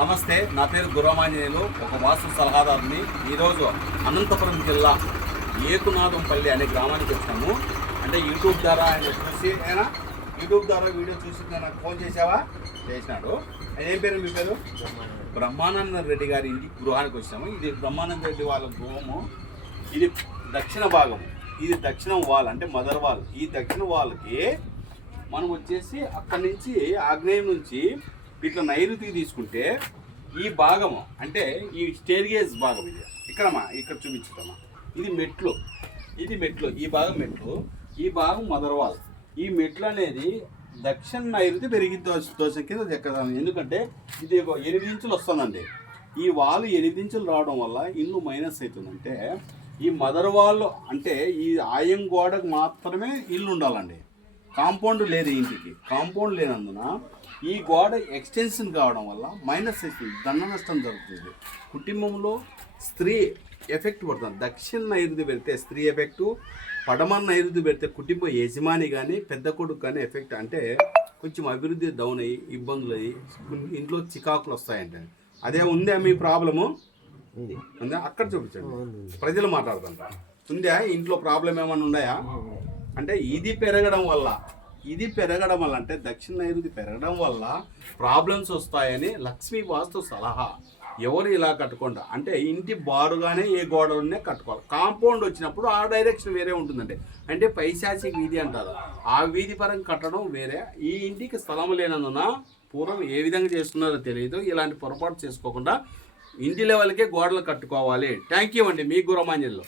నమస్తే, నా పేరు గురమాంజనేయులు, ఒక వాస్తు సలహాదారుని. ఈరోజు అనంతపురం జిల్లా ఏకునాథంపల్లి అనే గ్రామానికి వచ్చాము. అంటే యూట్యూబ్ ద్వారా ఆయన చూసి యూట్యూబ్ ద్వారా వీడియో చూసి నాకు ఫోన్ చేసావా చేసినాడు. ఏం పేరు మీ పేరు? బ్రహ్మానంద రెడ్డి గారి ఇంటి గృహానికి వచ్చాము. ఇది బ్రహ్మానంద రెడ్డి వాళ్ళ గృహము. ఇది దక్షిణ భాగం, ఇది దక్షిణం వాల్ అంటే మదర్ వాల్. ఈ దక్షిణ వాల్కి మనం వచ్చేసి అక్కడి నుంచి ఆగ్నేయం నుంచి ఇట్లా నైరుతికి తీసుకుంటే ఈ భాగము అంటే ఈ స్టేర్గేజ్ భాగం, ఇది ఇక్కడ చూపించుతామా, ఇది మెట్లు, ఈ భాగం మెట్లు, ఈ భాగం మదర్ వాల్. ఈ మెట్లు అనేది దక్షిణ నైరుతి పెరిగి దోషం కింద దక్కదాం. ఎందుకంటే ఇది 8 ఇంచులు వస్తుందండి. ఈ వాల్ 8 ఇంచులు రావడం వల్ల ఇల్లు మైనస్ అవుతుందంటే ఈ మదర్ వాల్ అంటే ఈ ఆయం గోడకు మాత్రమే ఇల్లు ఉండాలండి. కాంపౌండ్ లేదు, ఇంటికి కాంపౌండ్ లేనందున ఈ గోడ ఎక్స్టెన్షన్ కావడం వల్ల మైనస్ అవుతుంది, దండ నష్టం జరుగుతుంది. కుటుంబంలో స్త్రీ ఎఫెక్ట్ పడుతుంది. దక్షిణ నైరుతి పెడితే స్త్రీ ఎఫెక్టు, పడమర నైరుతి పెడితే కుటుంబ యజమాని కానీ పెద్ద కొడుకు కానీ ఎఫెక్ట్. అంటే కొంచెం అభివృద్ధి డౌన్ అయ్యి ఇబ్బందులు అయ్యి ఇంట్లో చికాకులు వస్తాయంటే అదే ఉందా మీ ప్రాబ్లము? ఉందా? అక్కడ చూపించండి, ప్రజలు మాట్లాడుతుంటారు. ఉందా ఇంట్లో ప్రాబ్లం ఏమైనా ఉన్నాయా అంటే ఇది పెరగడం వల్ల అంటే దక్షిణ నైరుతి పెరగడం వల్ల ప్రాబ్లమ్స్ వస్తాయని లక్ష్మీ వాస్తు సలహా. ఎవరు ఇలా కట్టుకోండి అంటే ఇంటి బారుగానే ఏ గోడలనే కట్టుకోవాలి. కాంపౌండ్ వచ్చినప్పుడు ఆ డైరెక్షన్ వేరే ఉంటుందండి. అంటే పైశాచిక వీధి అంటారు, ఆ వీధి పరంగా కట్టడం వేరే. ఈ ఇంటికి స్థలం లేనందున పూర్వం ఏ విధంగా చేస్తున్నారో తెలియదు. ఇలాంటి పొరపాటు చేసుకోకుండా ఇంటి లెవెల్కే గోడలు కట్టుకోవాలి. థ్యాంక్ యూ అండి, మీ గురమాంజన్లో.